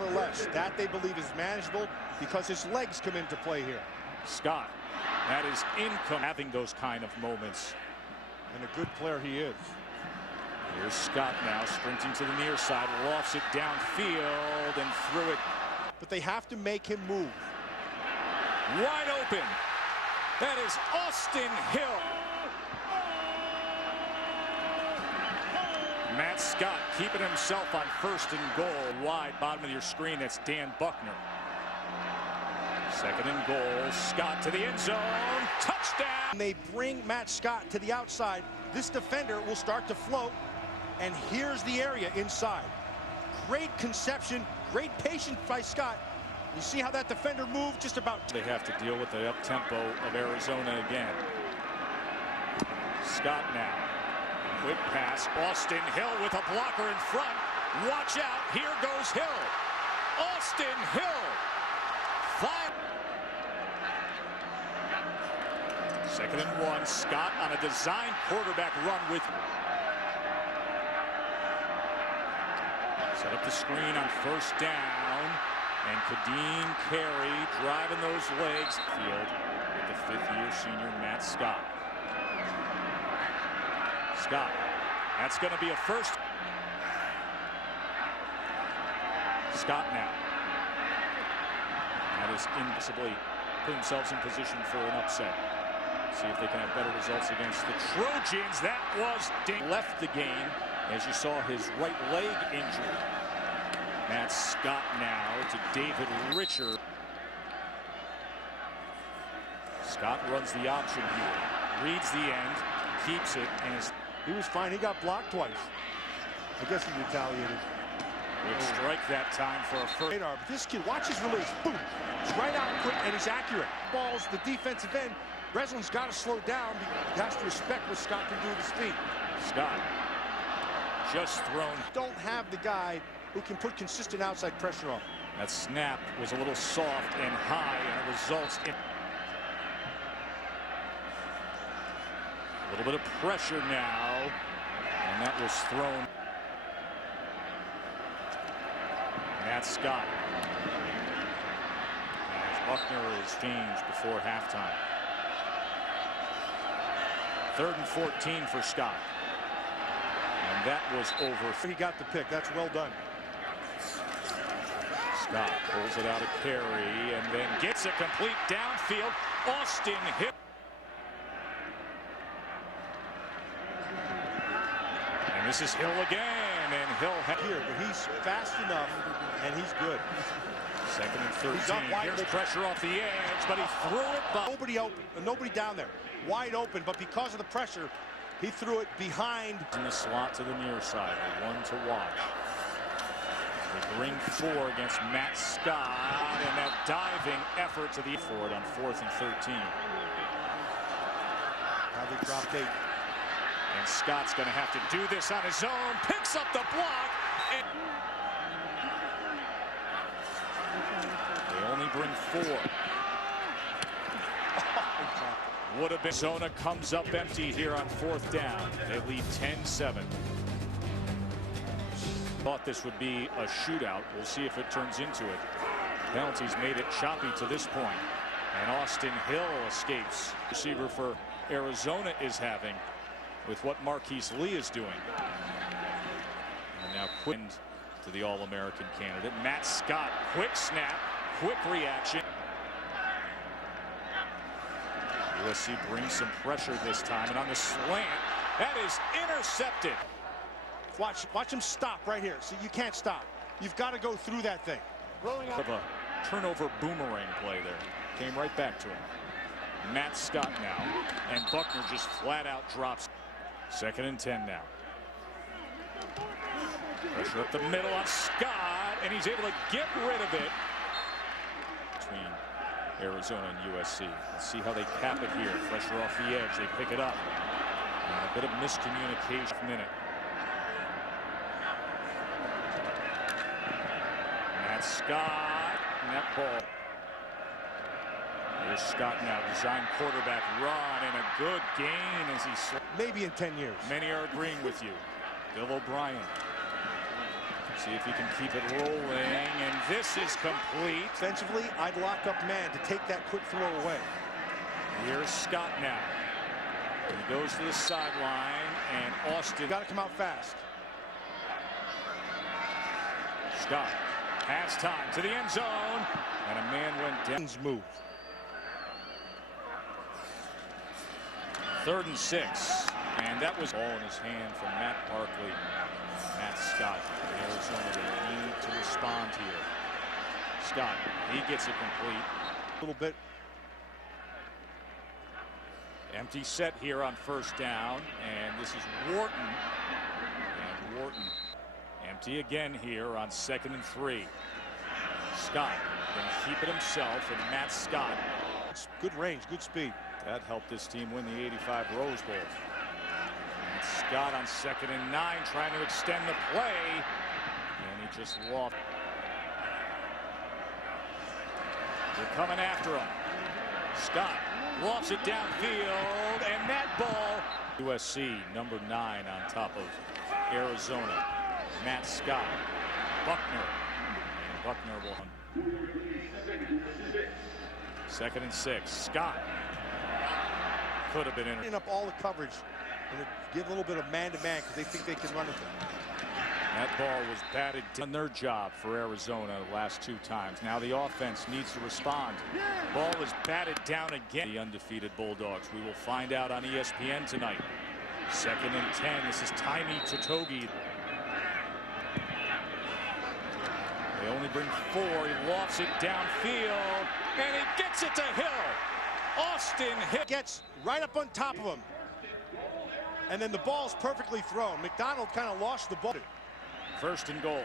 Nevertheless, that they believe is manageable because his legs come into play here. Scott, that is income, having those kind of moments. And a good player he is. Here's Scott now, sprinting to the near side, lofts it downfield and through it. But they have to make him move. Wide open. That is Austin Hill. Matt Scott keeping himself on 1st and goal. Wide, bottom of your screen, that's Dan Buckner. 2nd and goal. Scott to the end zone. Touchdown. They bring Matt Scott to the outside. This defender will start to float. And here's the area inside. Great conception, great patience by Scott. You see how that defender moved just about. They have to deal with the up-tempo of Arizona again. Scott now. Quick pass. Austin Hill with a blocker in front. Watch out. Here goes Hill. Austin Hill. 2nd and 1. Scott on a design quarterback run with. Set up the screen on 1st down. And Kadeem Carey driving those legs. Field with the 5th-year senior Matt Scott. Scott, that's going to be a first. Scott now. That is impossibly put themselves in position for an upset. See if they can have better results against the Trojans. That was left the game as you saw his right leg injury. Matt Scott now to David Richard. Scott runs the option here. Reads the end, keeps it, and he was fine. He got blocked twice. I guess he retaliated. Good strike that time for a first. But this kid, watch his release. Boom. It's right out quick, and he's accurate. Balls the defensive end. Breslin's got to slow down. He has to respect what Scott can do with his feet. Scott just thrown. Don't have the guy who can put consistent outside pressure on. That snap was a little soft and high, and it results in a little bit of pressure now, and that was thrown. Matt Scott. As Buckner is changed before halftime. 3rd and 14 for Scott. And that was over. He got the pick. That's well done. Scott pulls it out of Carey and then gets it complete downfield. Austin Hill. And this is Hill again, and Hill here, but he's fast enough, and he's good. 2nd and 13. Here's pressure off the edge, but he threw it. Nobody open, nobody down there. Wide open, but because of the pressure, he threw it behind. In the slot to the near side, one to watch. They bring 4 against Matt Scott, and that diving effort to the forward on 4th and 13. Now they dropped 8. And Scott's going to have to do this on his own. Picks up the block. And they only bring 4. Would have been. Arizona comes up empty here on 4th down. They lead 10-7. Thought this would be a shootout. We'll see if it turns into it. Penalties made it choppy to this point. And Austin Hill escapes. Receiver for Arizona is having with what Marquise Lee is doing. And now Quinn to the All-American candidate. Matt Scott, quick snap, quick reaction. USC brings some pressure this time, and on the slant, that is intercepted. Watch him stop right here. See, you can't stop. You've got to go through that thing. Rolling out of a turnover boomerang play there. Came right back to him. Matt Scott now, and Buckner just flat out drops. 2nd and 10 now. Pressure up the middle on Scott, and he's able to get rid of it. Between Arizona and USC. Let's see how they cap it here. Pressure off the edge. They pick it up. And a bit of miscommunication. Minute. Matt Scott. Net ball. Here's Scott now. Design quarterback run and a good gain as he. Maybe in 10 years. Many are agreeing with you. Bill O'Brien. See if he can keep it rolling, and this is complete. Defensively, I'd lock up man to take that quick throw away. Here's Scott now. He goes to the sideline, and Austin. Got to come out fast. Scott has time to the end zone, and a man went down. Move. 3rd and 6, and that was all in his hand from Matt Barkley. Matt Scott, Arizona, they need to respond here. Scott, he gets it complete. A little bit. Empty set here on 1st down, and this is Wharton. And Wharton empty again here on 2nd and 3. Scott going to keep it himself, and Matt Scott. Good range, good speed. That helped this team win the '85 Rose Bowl. And Scott on 2nd and 9 trying to extend the play, and he just lost. They're coming after him. Scott lofts it downfield, and that ball. USC number 9 on top of Arizona. Matt Scott, Buckner, and Buckner will. 2nd and 6. Scott could have been in. Up all the coverage and give a little bit of man-to-man because they think they can run it. That ball was batted down. Their job for Arizona the last 2 times. Now the offense needs to respond. Ball is batted down again. The undefeated Bulldogs. We will find out on ESPN tonight. 2nd and 10. This is Tiny Totogi. They only bring 4. He lofts it downfield, and he gets it to Hill. Austin Hill gets right up on top of him, and then the ball's perfectly thrown. McDonald kind of lost the ball. 1st and goal.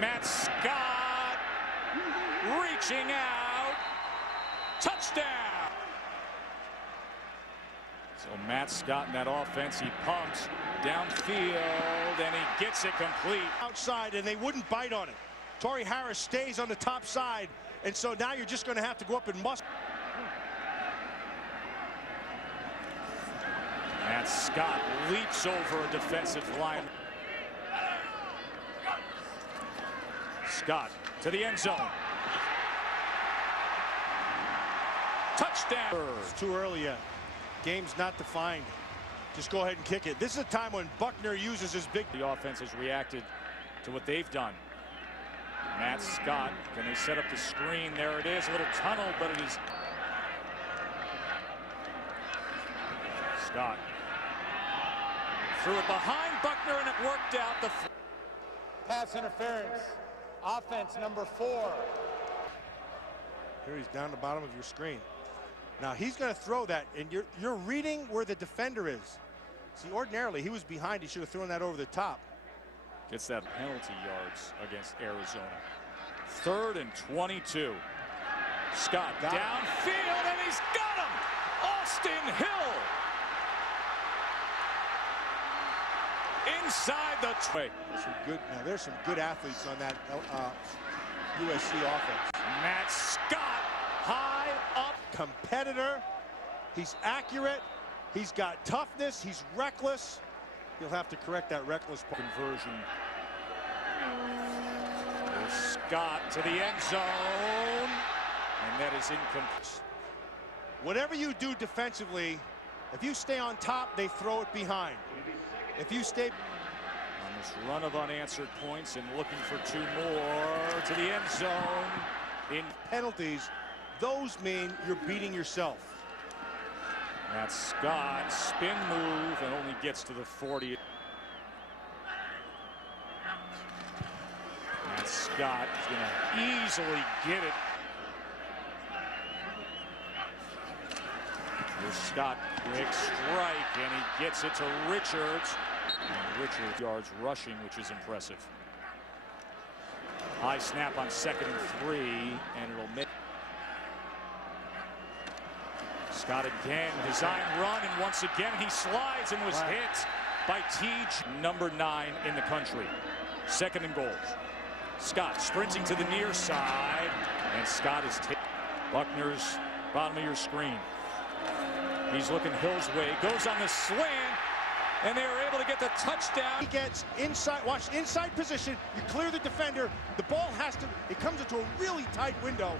Matt Scott reaching out. Touchdown. So Matt Scott in that offense, he pumps downfield, and he gets it complete. Outside, and they wouldn't bite on it. Torrey Harris stays on the top side, and so now you're just going to have to go up and must. Matt Scott leaps over a defensive line. Scott to the end zone. Touchdown. It's too early yet. Game's not defined. Just go ahead and kick it. This is a time when Buckner uses his big. The offense has reacted to what they've done. Matt Scott, can they set up the screen? There it is, a little tunnel, but it is. Scott threw it behind Buckner, and it worked out. The pass interference. Offense number 4. Here he's down the bottom of your screen. Now he's going to throw that, and you're reading where the defender is. See, ordinarily he was behind. He should have thrown that over the top. Gets that penalty yards against Arizona. 3rd and 22. Scott downfield, and he's got him. Austin Hill inside the tray. There's some good athletes on that USC offense. Matt Scott high up. Competitor. He's accurate. He's got toughness. He's reckless. He'll have to correct that reckless conversion. Scott to the end zone, and that is incomplete. Whatever you do defensively, if you stay on top, they throw it behind. If you stay on this run of unanswered points and looking for 2 more to the end zone in penalties, those mean you're beating yourself. Matt Scott spin move and only gets to the 40. Matt Scott is going to easily get it. Here's Scott, quick strike, and he gets it to Richards. And Richards yards rushing, which is impressive. High snap on 2nd and 3, and it'll make. Scott again, design run, and once again he slides and was hit by number 9 in the country. 2nd and goal. Scott sprinting to the near side, and Scott is taking Buckner's bottom of your screen. He's looking Hill's way, goes on the slant, and they were able to get the touchdown. He gets inside, watch inside position, you clear the defender, the ball has to, it comes into a really tight window.